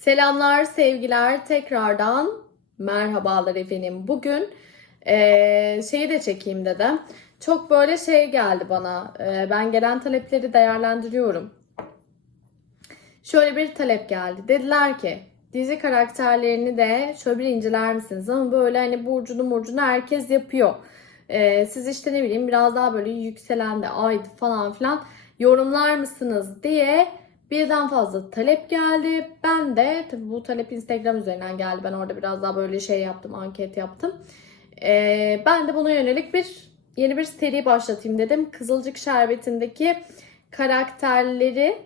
Selamlar, sevgiler tekrardan. Merhabalar efendim. Bugün eee, şeyi de çekeyim dedim. Çok böyle şey geldi bana. Eee, ben gelen talepleri değerlendiriyorum. Şöyle bir talep geldi. Dediler ki dizi karakterlerini de şöyle bir inceler misiniz? Ama böyle hani burcunu burcunu herkes yapıyor. Eee, siz işte ne bileyim biraz daha böyle yükselen de aydı falan filan yorumlar mısınız diye birden fazla talep geldi. Ben de tabii bu talep Instagram üzerinden geldi. Ben orada biraz daha böyle şey yaptım, anket yaptım. Ee, ben de buna yönelik bir yeni bir seri başlatayım dedim. Kızılcık Şerbeti'ndeki karakterleri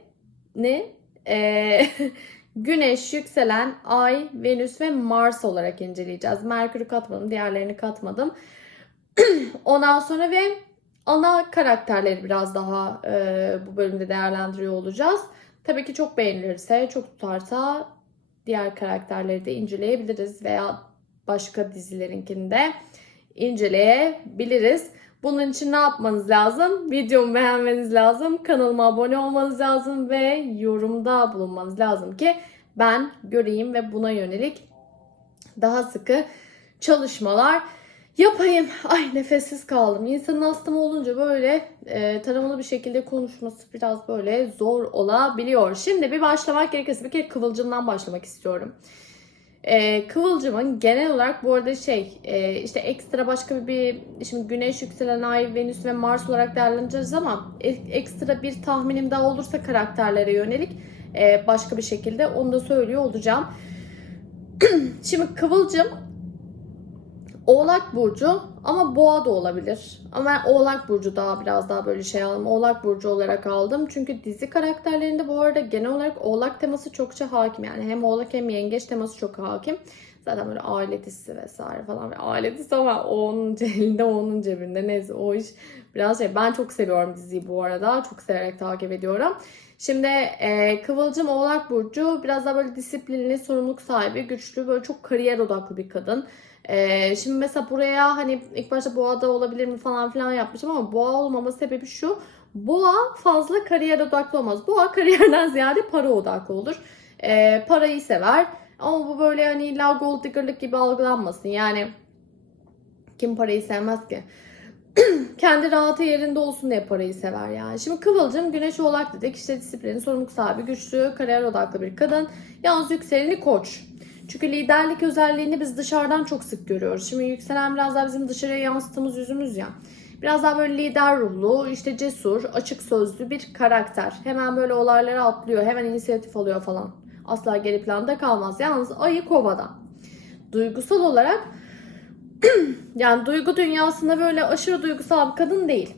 ne? Ee, Güneş, yükselen, Ay, Venüs ve Mars olarak inceleyeceğiz. Merkür'ü katmadım, diğerlerini katmadım. Ondan sonra ve ana karakterleri biraz daha e, bu bölümde değerlendiriyor olacağız. Tabii ki çok beğenilirse, çok tutarsa diğer karakterleri de inceleyebiliriz veya başka dizilerinkini de inceleyebiliriz. Bunun için ne yapmanız lazım? Videomu beğenmeniz lazım, kanalıma abone olmanız lazım ve yorumda bulunmanız lazım ki ben göreyim ve buna yönelik daha sıkı çalışmalar yapayım. Ay nefessiz kaldım. İnsanın astımı olunca böyle e, taramalı bir şekilde konuşması biraz böyle zor olabiliyor. Şimdi bir başlamak gerekirse bir kere Kıvılcım'dan başlamak istiyorum. E, Kıvılcım'ın genel olarak bu arada şey e, işte ekstra başka bir şimdi Güneş, Yükselen Ay, Venüs ve Mars olarak değerlendireceğiz ama e- ekstra bir tahminim daha olursa karakterlere yönelik e, başka bir şekilde onu da söylüyor olacağım. Şimdi Kıvılcım Oğlak Burcu ama Boğa da olabilir. Ama ben Oğlak Burcu daha biraz daha böyle şey aldım. Oğlak Burcu olarak aldım. Çünkü dizi karakterlerinde bu arada genel olarak Oğlak teması çokça hakim. Yani hem Oğlak hem Yengeç teması çok hakim. Zaten böyle aile dizisi vesaire falan. Ve aile dizisi ama onun elinde onun cebinde. Neyse o iş biraz şey. Ben çok seviyorum diziyi bu arada. Çok severek takip ediyorum. Şimdi e, Kıvılcım Oğlak Burcu biraz daha böyle disiplinli, sorumluluk sahibi, güçlü, böyle çok kariyer odaklı bir kadın. Ee, şimdi mesela buraya hani ilk başta boğada olabilir mi falan filan yapmışım ama boğa olmama sebebi şu. Boğa fazla kariyer odaklı olmaz. Boğa kariyerden ziyade para odaklı olur. Ee, parayı sever. Ama bu böyle hani illa gold digger'lık gibi algılanmasın. Yani kim parayı sevmez ki? Kendi rahatı yerinde olsun diye parayı sever yani. Şimdi Kıvılcım Güneş Oğlak dedik. İşte disiplini, sorumluluk sahibi, güçlü, kariyer odaklı bir kadın. Yalnız yükseleni koç. Çünkü liderlik özelliğini biz dışarıdan çok sık görüyoruz. Şimdi yükselen biraz daha bizim dışarıya yansıttığımız yüzümüz ya. Biraz daha böyle lider ruhlu, işte cesur, açık sözlü bir karakter. Hemen böyle olaylara atlıyor, hemen inisiyatif alıyor falan. Asla geri planda kalmaz. Yalnız ayı kovada. Duygusal olarak yani duygu dünyasında böyle aşırı duygusal bir kadın değil.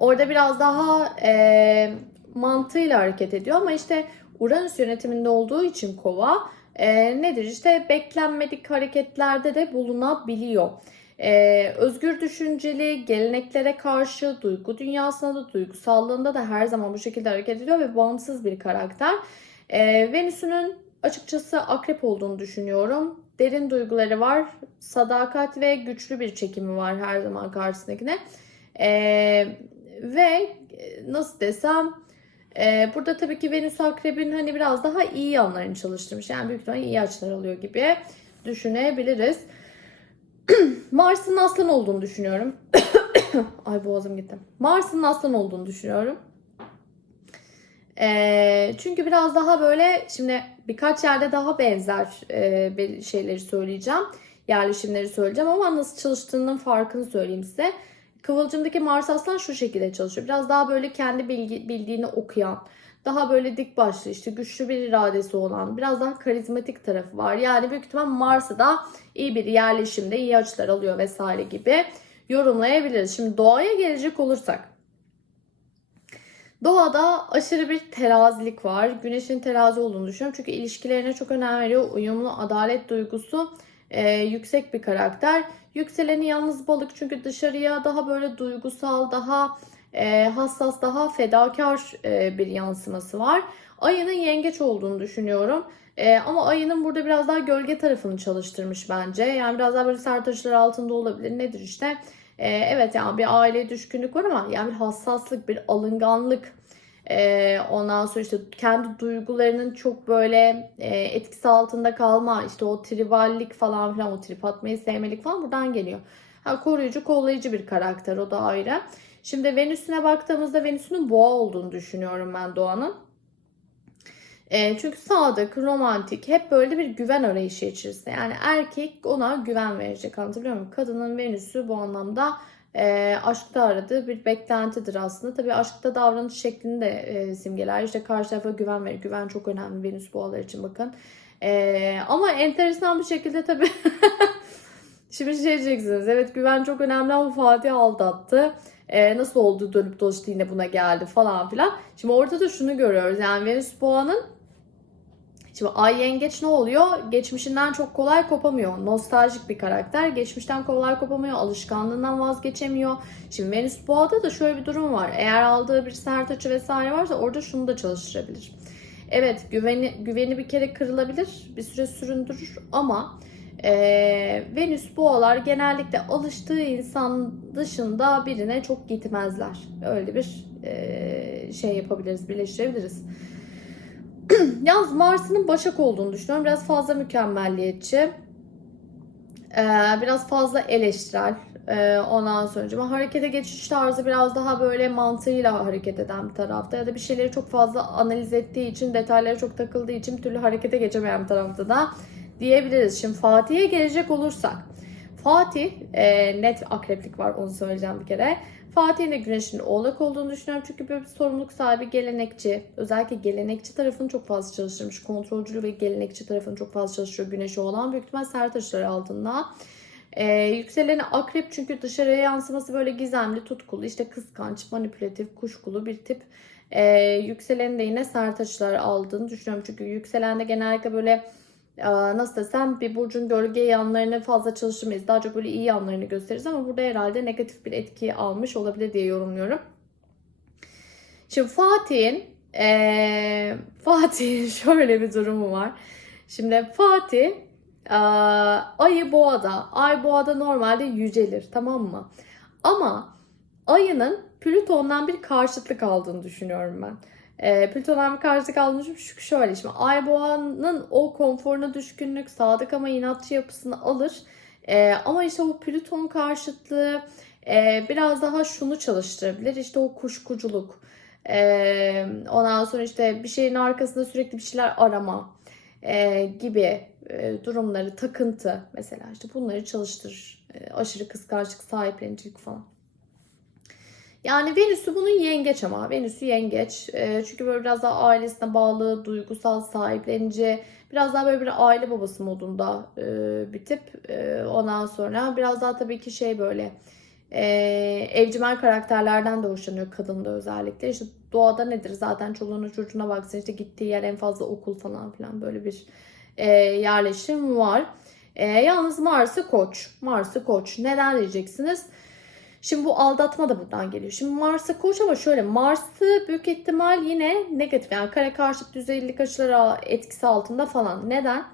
Orada biraz daha e, mantığıyla hareket ediyor ama işte Uranüs yönetiminde olduğu için kova e, nedir? İşte beklenmedik hareketlerde de bulunabiliyor. E, özgür düşünceli, geleneklere karşı, duygu dünyasında da, duygusallığında da her zaman bu şekilde hareket ediyor ve bağımsız bir karakter. E, Venüs'ünün açıkçası akrep olduğunu düşünüyorum. Derin duyguları var, sadakat ve güçlü bir çekimi var her zaman karşısındakine. E, ve nasıl desem ee, burada tabii ki Venüs Akrep'in hani biraz daha iyi yanlarını çalıştırmış. Yani büyük ihtimalle iyi açılar alıyor gibi düşünebiliriz. Mars'ın aslan olduğunu düşünüyorum. Ay boğazım gitti. Mars'ın aslan olduğunu düşünüyorum. Ee, çünkü biraz daha böyle şimdi birkaç yerde daha benzer e, şeyleri söyleyeceğim. Yerleşimleri söyleyeceğim ama nasıl çalıştığının farkını söyleyeyim size. Kıvılcımdaki Mars Aslan şu şekilde çalışıyor. Biraz daha böyle kendi bilgi, bildiğini okuyan, daha böyle dik başlı işte güçlü bir iradesi olan, biraz daha karizmatik tarafı var. Yani büyük ihtimal Mars'ı da iyi bir yerleşimde iyi açılar alıyor vesaire gibi yorumlayabiliriz. Şimdi doğaya gelecek olursak. Doğada aşırı bir terazilik var. Güneşin terazi olduğunu düşünüyorum. Çünkü ilişkilerine çok önem veriyor. Uyumlu, adalet duygusu e, yüksek bir karakter. Yükseleni yalnız balık çünkü dışarıya daha böyle duygusal, daha e, hassas, daha fedakar e, bir yansıması var. Ayının yengeç olduğunu düşünüyorum. E, ama ayının burada biraz daha gölge tarafını çalıştırmış bence. Yani biraz daha böyle sert açılar altında olabilir. Nedir işte? E, evet yani bir aile düşkünlük var ama yani bir hassaslık, bir alınganlık, Ee, ondan sonra işte kendi duygularının çok böyle e, etkisi altında kalma, işte o triballik falan filan, o trip atmayı sevmelik falan buradan geliyor. Ha, koruyucu, kollayıcı bir karakter o da ayrı. Şimdi Venüs'üne baktığımızda Venüs'ünün boğa olduğunu düşünüyorum ben Doğan'ın. E, çünkü sadık, romantik, hep böyle bir güven arayışı içerisinde. Yani erkek ona güven verecek anlatabiliyor muyum? Kadının Venüs'ü bu anlamda e, aşkta aradığı bir beklentidir aslında. Tabii aşkta davranış şeklini de e, simgeler. İşte karşı tarafa güven verir. Güven çok önemli Venüs boğalar için bakın. E, ama enteresan bir şekilde tabii Şimdi şey diyeceksiniz. Evet güven çok önemli ama Fatih aldattı. E, nasıl oldu dönüp dolaştı yine buna geldi falan filan. Şimdi orada da şunu görüyoruz. Yani Venüs boğanın Şimdi Ay Yengeç ne oluyor? Geçmişinden çok kolay kopamıyor. Nostaljik bir karakter. Geçmişten kolay kopamıyor. Alışkanlığından vazgeçemiyor. Şimdi Venüs Boğa'da da şöyle bir durum var. Eğer aldığı bir sert açı vesaire varsa orada şunu da çalıştırabilir. Evet güveni, güveni bir kere kırılabilir. Bir süre süründürür ama e, Venüs Boğalar genellikle alıştığı insan dışında birine çok gitmezler. Öyle bir e, şey yapabiliriz, birleştirebiliriz. Yalnız Mars'ın Başak olduğunu düşünüyorum. Biraz fazla mükemmelliyetçi. Ee, biraz fazla eleştirel. Ee, ondan sonra harekete geçiş tarzı biraz daha böyle mantığıyla hareket eden bir tarafta ya da bir şeyleri çok fazla analiz ettiği için, detaylara çok takıldığı için bir türlü harekete geçemeyen bir tarafta da diyebiliriz. Şimdi Fatih'e gelecek olursak. Fatih e, net akreplik var onu söyleyeceğim bir kere. Fatih'in de Güneş'in oğlak olduğunu düşünüyorum. Çünkü bir sorumluluk sahibi, gelenekçi. Özellikle gelenekçi tarafını çok fazla çalıştırmış. Kontrolcülü ve gelenekçi tarafını çok fazla çalıştırıyor Güneş'i olan. Büyük ihtimal sert açıları altında. Ee, yükseleni akrep çünkü dışarıya yansıması böyle gizemli, tutkulu, işte kıskanç, manipülatif, kuşkulu bir tip. Ee, yükseleni de yine sert açılar aldığını düşünüyorum. Çünkü yükselende genellikle böyle nasıl desem bir burcun gölge yanlarını fazla çalıştırmayız. Daha çok böyle iyi yanlarını gösteririz ama burada herhalde negatif bir etki almış olabilir diye yorumluyorum. Şimdi Fatih'in ee, Fatih'in şöyle bir durumu var. Şimdi Fatih e, ayı boğada. Ay boğada normalde yücelir tamam mı? Ama ayının Plüton'dan bir karşıtlık aldığını düşünüyorum ben e, Plüton'dan bir karşılık aldığını çünkü şöyle şimdi Ay Boğa'nın o konforuna düşkünlük, sadık ama inatçı yapısını alır. E, ama işte o Plüton karşıtlığı e, biraz daha şunu çalıştırabilir. İşte o kuşkuculuk. E, ondan sonra işte bir şeyin arkasında sürekli bir şeyler arama e, gibi e, durumları, takıntı mesela işte bunları çalıştırır. E, aşırı kıskançlık, sahiplenicilik falan. Yani Venüs'ü bunun yengeç ama. Venüs'ü yengeç. E, çünkü böyle biraz daha ailesine bağlı, duygusal, sahiplenici, biraz daha böyle bir aile babası modunda e, bir tip. E, ondan sonra biraz daha tabii ki şey böyle e, evcimen karakterlerden de hoşlanıyor kadında özellikle. İşte doğada nedir zaten çoluğuna çocuğuna baksın işte gittiği yer en fazla okul falan filan böyle bir e, yerleşim var. E, yalnız Mars'ı koç. Mars'ı koç. Neden diyeceksiniz? Şimdi bu aldatma da buradan geliyor. Şimdi Mars'ı koç ama şöyle Mars'ı büyük ihtimal yine negatif yani kare karşıt düzeylilik açıları etkisi altında falan. Neden?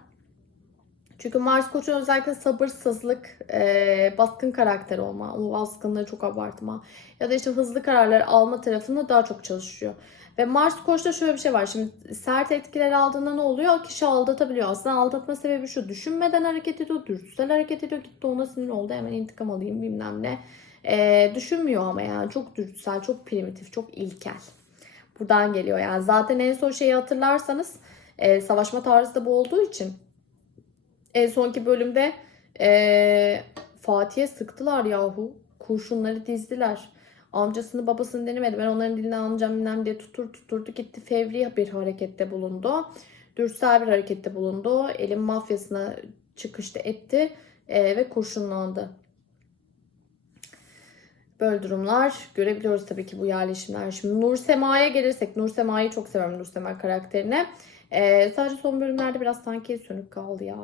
Çünkü Mars koçun özellikle sabırsızlık, e, baskın karakter olma, o baskınlığı çok abartma ya da işte hızlı kararlar alma tarafında daha çok çalışıyor. Ve Mars koçta şöyle bir şey var. Şimdi sert etkiler aldığında ne oluyor? Kişi aldatabiliyor. Aslında aldatma sebebi şu. Düşünmeden hareket ediyor, dürtüsel hareket ediyor. Gitti ona sinir oldu. Hemen intikam alayım bilmem ne. E, düşünmüyor ama yani çok dürtüsel, çok primitif, çok ilkel. Buradan geliyor yani. Zaten en son şeyi hatırlarsanız e, savaşma tarzı da bu olduğu için en sonki bölümde e, Fatih'e sıktılar yahu. Kurşunları dizdiler. Amcasını babasını denemedi. Ben onların dilini almayacağım bilmem diye tutur tuturdu gitti. Fevri bir harekette bulundu. Dürtsel bir harekette bulundu. Elin mafyasına çıkıştı etti e, ve kurşunlandı. Böyle durumlar görebiliyoruz tabii ki bu yerleşimler. Şimdi Nur Sema'ya gelirsek, Nur Sema'yı çok seviyorum Nur Sema karakterine. Ee, sadece son bölümlerde biraz sanki sönük kaldı ya.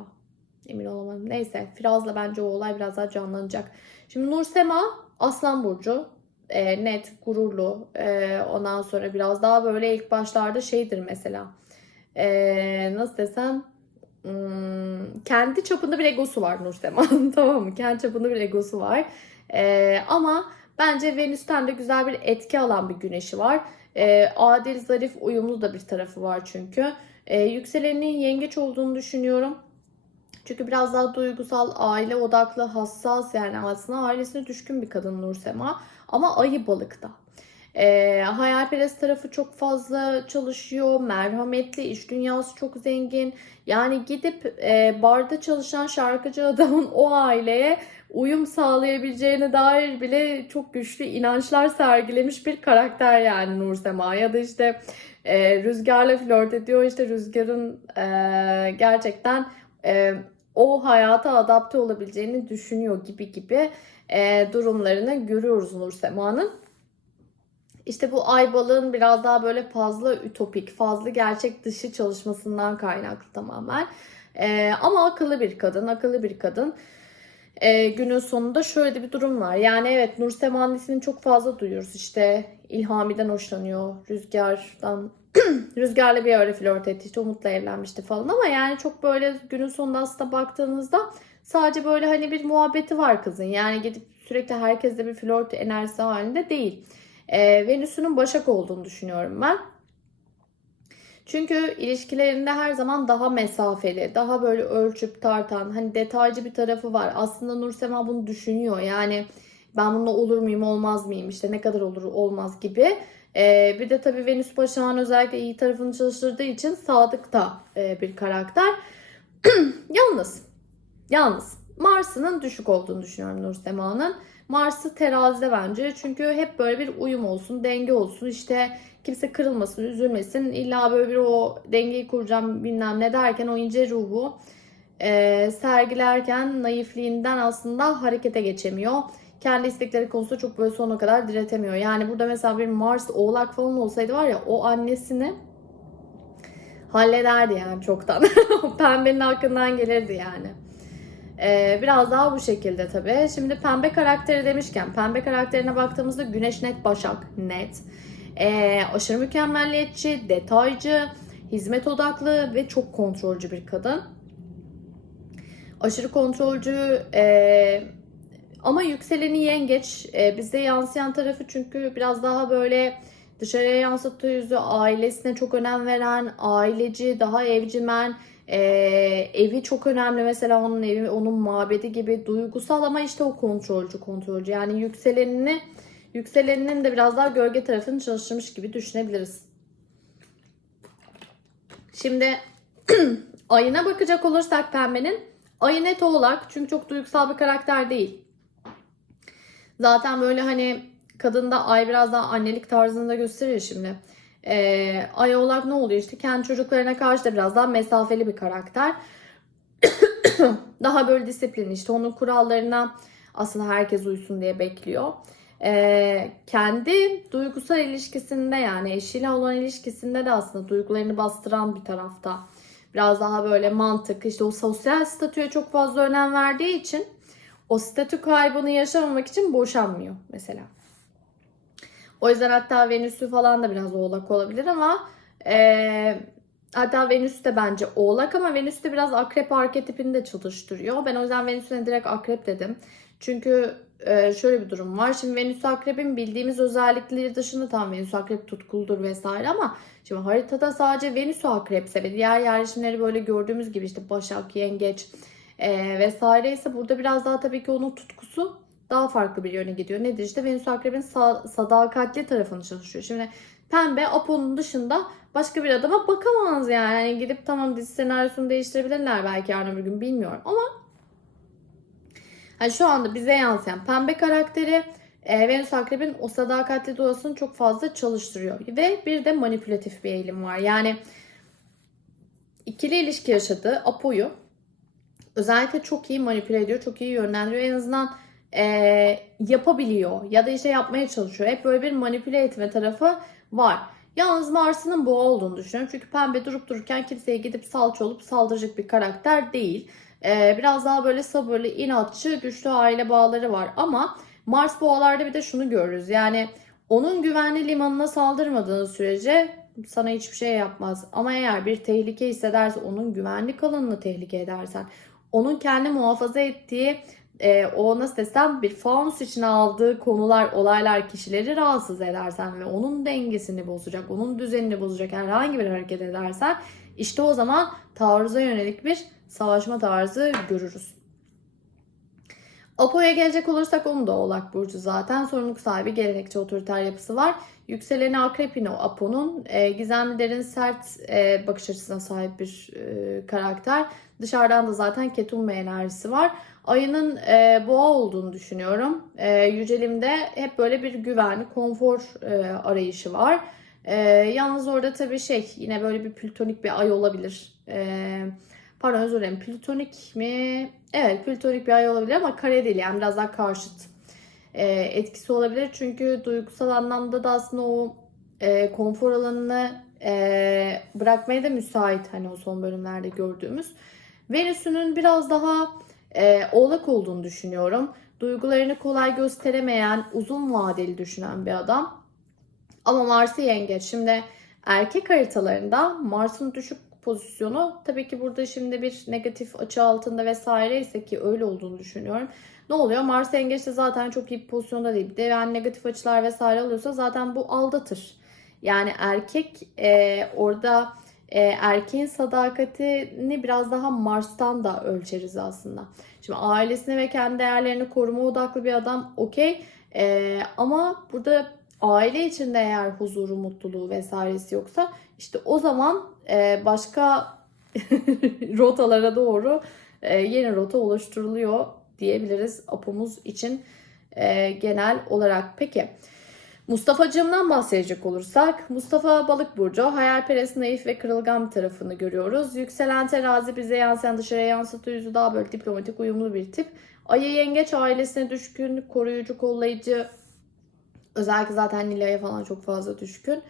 Emin olamadım. Neyse Firaz'la bence o olay biraz daha canlanacak. Şimdi Nur Sema Aslan Burcu. E, net, gururlu. E, ondan sonra biraz daha böyle ilk başlarda şeydir mesela. E, nasıl desem hmm, kendi çapında bir egosu var Nur Sema. tamam mı? Kendi çapında bir egosu var. E, ama Bence Venüs'ten de güzel bir etki alan bir güneşi var. E, adil, zarif, uyumlu da bir tarafı var çünkü. E, yükseleninin yengeç olduğunu düşünüyorum. Çünkü biraz daha duygusal, aile odaklı, hassas yani aslında ailesine düşkün bir kadın Nursema. Ama ayı balıkta. E, hayalperest tarafı çok fazla çalışıyor. Merhametli, iş dünyası çok zengin. Yani gidip e, barda çalışan şarkıcı adamın o aileye uyum sağlayabileceğine dair bile çok güçlü inançlar sergilemiş bir karakter yani Nursema. Ya da işte e, Rüzgar'la flört ediyor. İşte Rüzgar'ın e, gerçekten e, o hayata adapte olabileceğini düşünüyor gibi gibi e, durumlarını görüyoruz Nursema'nın. İşte bu ay balığın biraz daha böyle fazla ütopik, fazla gerçek dışı çalışmasından kaynaklı tamamen. Ee, ama akıllı bir kadın, akıllı bir kadın. Ee, günün sonunda şöyle bir durum var. Yani evet Nur Sema'nın ismini çok fazla duyuyoruz. İşte İlhami'den hoşlanıyor, Rüzgar'dan Rüzgar'la bir ara flört etti. İşte Umut'la evlenmişti falan ama yani çok böyle günün sonunda aslında baktığınızda sadece böyle hani bir muhabbeti var kızın. Yani gidip sürekli herkesle bir flört enerjisi halinde değil e, Venüs'ünün Başak olduğunu düşünüyorum ben. Çünkü ilişkilerinde her zaman daha mesafeli, daha böyle ölçüp tartan, hani detaycı bir tarafı var. Aslında Nursema bunu düşünüyor. Yani ben bununla olur muyum, olmaz mıyım, işte ne kadar olur, olmaz gibi. Ee, bir de tabii Venüs Başak'ın özellikle iyi tarafını çalıştırdığı için sadık da e, bir karakter. yalnız, yalnız Mars'ının düşük olduğunu düşünüyorum Nursema'nın. Mars'ı terazide bence. Çünkü hep böyle bir uyum olsun, denge olsun. İşte kimse kırılmasın, üzülmesin. İlla böyle bir o dengeyi kuracağım bilmem ne derken o ince ruhu e, sergilerken naifliğinden aslında harekete geçemiyor. Kendi istekleri konusunda çok böyle sonuna kadar diretemiyor. Yani burada mesela bir Mars oğlak falan olsaydı var ya o annesini hallederdi yani çoktan. Pembenin hakkından gelirdi yani. Ee, biraz daha bu şekilde tabii. Şimdi pembe karakteri demişken pembe karakterine baktığımızda Güneş net Başak net. Ee, aşırı mükemmelliyetçi, detaycı, hizmet odaklı ve çok kontrolcü bir kadın. Aşırı kontrolcü e, ama yükseleni yengeç. E, bizde yansıyan tarafı çünkü biraz daha böyle dışarıya yansıttığı yüzü ailesine çok önem veren, aileci, daha evcimen, ee, evi çok önemli mesela onun evi onun mabedi gibi duygusal ama işte o kontrolcü kontrolcü yani yükselenini yükseleninin de biraz daha gölge tarafını çalıştırmış gibi düşünebiliriz. Şimdi ayına bakacak olursak pembenin ayı net oğlak çünkü çok duygusal bir karakter değil. Zaten böyle hani kadında ay biraz daha annelik tarzında gösteriyor şimdi. Ee, ay oğlak ne oluyor işte kendi çocuklarına karşı da biraz daha mesafeli bir karakter. daha böyle disiplinli işte onun kurallarına aslında herkes uysun diye bekliyor. Ee, kendi duygusal ilişkisinde yani eşiyle olan ilişkisinde de aslında duygularını bastıran bir tarafta. Biraz daha böyle mantık işte o sosyal statüye çok fazla önem verdiği için o statü kaybını yaşamamak için boşanmıyor mesela. O yüzden hatta Venüs'ü falan da biraz oğlak olabilir ama e, hatta Venüs de bence oğlak ama Venüs de biraz akrep arketipini de çalıştırıyor. Ben o yüzden Venüs'üne direkt akrep dedim. Çünkü e, şöyle bir durum var. Şimdi Venüs akrebin bildiğimiz özellikleri dışında tam Venüs akrep tutkuludur vesaire ama şimdi haritada sadece Venüs akrepse ve diğer yerleşimleri böyle gördüğümüz gibi işte Başak, Yengeç e, vesaire ise burada biraz daha tabii ki onun tutkusu daha farklı bir yöne gidiyor. Nedir işte Venüs Akrep'in sadakatli tarafını çalışıyor. Şimdi Pembe Apo'nun dışında başka bir adama bakamaz yani. yani gidip tamam dizi senaryosunu değiştirebilirler belki yarın bir gün bilmiyorum ama hani şu anda bize yansıyan Pembe karakteri e, Venüs Akrep'in o sadakatli doğasını çok fazla çalıştırıyor. Ve bir de manipülatif bir eğilim var. Yani ikili ilişki yaşadığı Apo'yu özellikle çok iyi manipüle ediyor, çok iyi yönlendiriyor. En azından e, yapabiliyor ya da işte yapmaya çalışıyor. Hep böyle bir manipüle etme tarafı var. Yalnız Mars'ın bu olduğunu düşünüyorum. Çünkü pembe durup dururken kimseye gidip salça olup saldıracak bir karakter değil. Ee, biraz daha böyle sabırlı, inatçı, güçlü aile bağları var. Ama Mars boğalarda bir de şunu görürüz. Yani onun güvenli limanına saldırmadığın sürece sana hiçbir şey yapmaz. Ama eğer bir tehlike hissederse onun güvenlik alanını tehlike edersen, onun kendi muhafaza ettiği e, o nasıl desem bir faunus içine aldığı konular, olaylar kişileri rahatsız edersen ve onun dengesini bozacak, onun düzenini bozacak herhangi bir hareket edersen işte o zaman taarruza yönelik bir savaşma tarzı görürüz. Apo'ya gelecek olursak onun da Oğlak Burcu zaten. Sorumluluk sahibi, gelenekçi, otoriter yapısı var. Yükseleni Akrep yine Apo'nun. E, gizemlilerin sert e, bakış açısına sahip bir e, karakter. Dışarıdan da zaten ketum enerjisi var. Ayının e, boğa olduğunu düşünüyorum. E, yücelimde hep böyle bir güven, konfor e, arayışı var. E, yalnız orada tabii şey yine böyle bir plütonik bir ay olabilir. E, pardon özür dilerim plütonik mi? Evet plütonik bir ay olabilir ama kare değil yani biraz daha karşıt e, etkisi olabilir. Çünkü duygusal anlamda da aslında o e, konfor alanını e, bırakmaya da müsait hani o son bölümlerde gördüğümüz. Venüs'ünün biraz daha e, oğlak olduğunu düşünüyorum. Duygularını kolay gösteremeyen, uzun vadeli düşünen bir adam. Ama Mars'ı yengeç. Şimdi erkek haritalarında Mars'ın düşük pozisyonu tabii ki burada şimdi bir negatif açı altında vesaire ise ki öyle olduğunu düşünüyorum. Ne oluyor? Mars yengeçte zaten çok iyi bir pozisyonda değil. Bir de yani negatif açılar vesaire alıyorsa zaten bu aldatır. Yani erkek e, orada e, erkeğin sadakatini biraz daha Mars'tan da ölçeriz aslında. Şimdi ailesine ve kendi değerlerini koruma odaklı bir adam okey. E, ama burada aile içinde eğer huzuru, mutluluğu vesairesi yoksa işte o zaman e, başka rotalara doğru e, yeni rota oluşturuluyor diyebiliriz Apomuz için e, genel olarak. Peki Mustafa'cığımdan bahsedecek olursak Mustafa Balık Burcu hayalperest, naif ve kırılgan bir tarafını görüyoruz. Yükselen terazi bize yansıyan dışarıya yansıttığı yüzü daha böyle diplomatik uyumlu bir tip. Ayı yengeç ailesine düşkün, koruyucu, kollayıcı özellikle zaten Nilay'a falan çok fazla düşkün.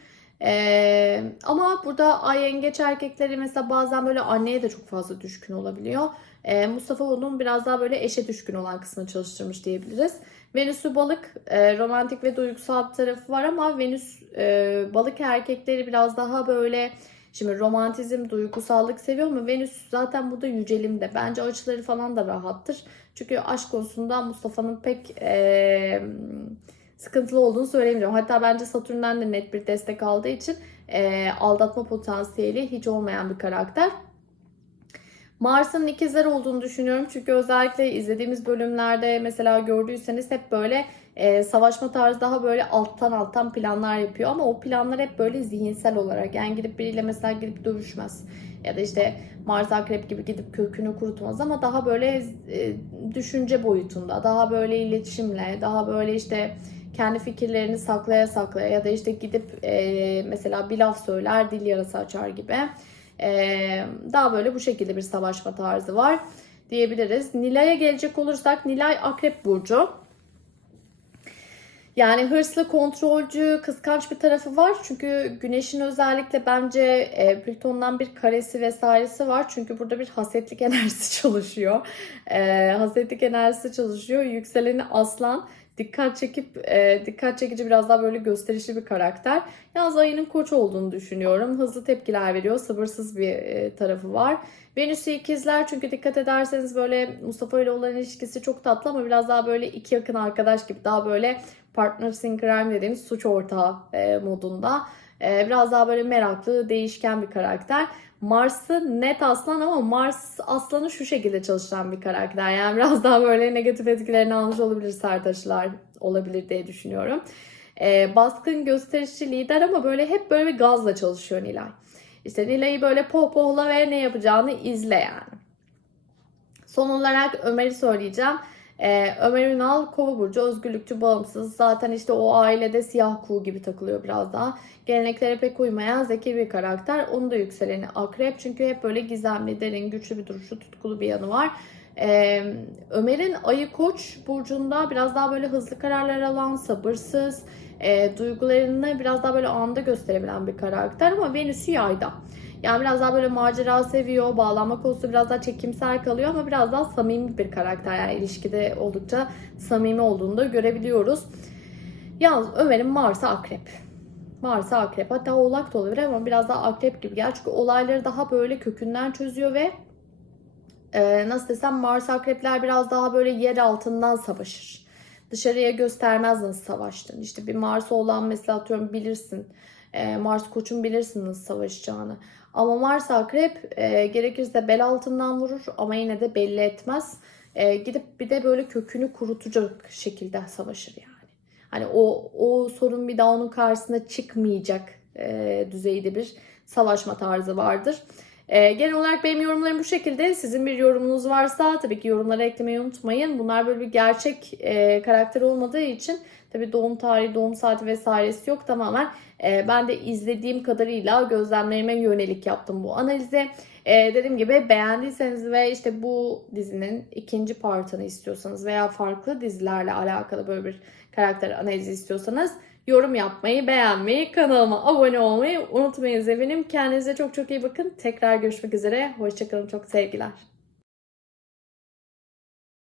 Ee, ama burada ay yengeç erkekleri mesela bazen böyle anneye de çok fazla düşkün olabiliyor. Ee, Mustafa onun biraz daha böyle eşe düşkün olan kısmını çalıştırmış diyebiliriz. Venüs'ü balık e, romantik ve duygusal tarafı var ama Venüs e, balık erkekleri biraz daha böyle şimdi romantizm, duygusallık seviyor mu? Venüs zaten burada yücelimde. Bence açıları falan da rahattır. Çünkü aşk konusunda Mustafa'nın pek e, sıkıntılı olduğunu söylemiyorum. Hatta bence Satürn'den de net bir destek aldığı için e, aldatma potansiyeli hiç olmayan bir karakter. Mars'ın ikizler olduğunu düşünüyorum. Çünkü özellikle izlediğimiz bölümlerde mesela gördüyseniz hep böyle e, savaşma tarzı daha böyle alttan alttan planlar yapıyor. Ama o planlar hep böyle zihinsel olarak. Yani gidip biriyle mesela gidip dövüşmez. Ya da işte Mars Akrep gibi gidip kökünü kurutmaz ama daha böyle e, düşünce boyutunda, daha böyle iletişimle, daha böyle işte kendi fikirlerini saklaya saklaya ya da işte gidip e, mesela bir laf söyler dil yarası açar gibi. Daha böyle bu şekilde bir savaşma tarzı var diyebiliriz. Nilay'a gelecek olursak Nilay Akrep Burcu. Yani hırslı, kontrolcü, kıskanç bir tarafı var. Çünkü Güneş'in özellikle bence e, Plüton'dan bir karesi vesairesi var. Çünkü burada bir hasetlik enerjisi çalışıyor. E, hasetlik enerjisi çalışıyor. Yükseleni aslan dikkat çekip e, dikkat çekici biraz daha böyle gösterişli bir karakter. Yalnız ayının koç olduğunu düşünüyorum. Hızlı tepkiler veriyor. Sabırsız bir e, tarafı var. Venüs'ü ikizler çünkü dikkat ederseniz böyle Mustafa ile olan ilişkisi çok tatlı ama biraz daha böyle iki yakın arkadaş gibi daha böyle partners in crime dediğimiz suç ortağı e, modunda. E, biraz daha böyle meraklı, değişken bir karakter. Mars'ı net aslan ama Mars aslanı şu şekilde çalışan bir karakter. Yani biraz daha böyle negatif etkilerini almış olabilir sertaşlar olabilir diye düşünüyorum. Ee, baskın gösterişçi lider ama böyle hep böyle bir gazla çalışıyor Nilay. İşte Nilay'ı böyle pohpohla ve ne yapacağını izle yani. Son olarak Ömer'i söyleyeceğim. Ee, Ömer Ünal kova burcu özgürlükçü bağımsız. Zaten işte o ailede siyah kuğu gibi takılıyor biraz daha. Geleneklere pek uymayan zeki bir karakter. Onu da yükseleni akrep. Çünkü hep böyle gizemli derin güçlü bir duruşu tutkulu bir yanı var. Ee, Ömer'in ayı koç burcunda biraz daha böyle hızlı kararlar alan sabırsız e, duygularını biraz daha böyle anda gösterebilen bir karakter ama Venüs'ü yayda. Yani biraz daha böyle macera seviyor, bağlanma konusu biraz daha çekimsel kalıyor ama biraz daha samimi bir karakter. Yani ilişkide oldukça samimi olduğunu da görebiliyoruz. Yalnız Ömer'in Mars'ı akrep. Mars'ı akrep. Hatta oğlak da olabilir ama biraz daha akrep gibi. Çünkü olayları daha böyle kökünden çözüyor ve e, nasıl desem Mars akrepler biraz daha böyle yer altından savaşır. Dışarıya göstermez nasıl savaştığını. İşte bir Mars olan mesela atıyorum bilirsin. E, Mars koçun bilirsin nasıl savaşacağını. Ama Mars akrep e, gerekirse bel altından vurur ama yine de belli etmez. E, gidip bir de böyle kökünü kurutacak şekilde savaşır yani. Hani o o sorun bir daha onun karşısına çıkmayacak e, düzeyde bir savaşma tarzı vardır. E, genel olarak benim yorumlarım bu şekilde. Sizin bir yorumunuz varsa tabii ki yorumlara eklemeyi unutmayın. Bunlar böyle bir gerçek e, karakter olmadığı için tabii doğum tarihi, doğum saati vesairesi yok. Tamamen e, ben de izlediğim kadarıyla gözlemlerime yönelik yaptım bu analizi. E, dediğim gibi beğendiyseniz ve işte bu dizinin ikinci partını istiyorsanız veya farklı dizilerle alakalı böyle bir karakter analizi istiyorsanız yorum yapmayı, beğenmeyi, kanalıma abone olmayı unutmayın efendim. Kendinize çok çok iyi bakın. Tekrar görüşmek üzere. Hoşçakalın. Çok sevgiler.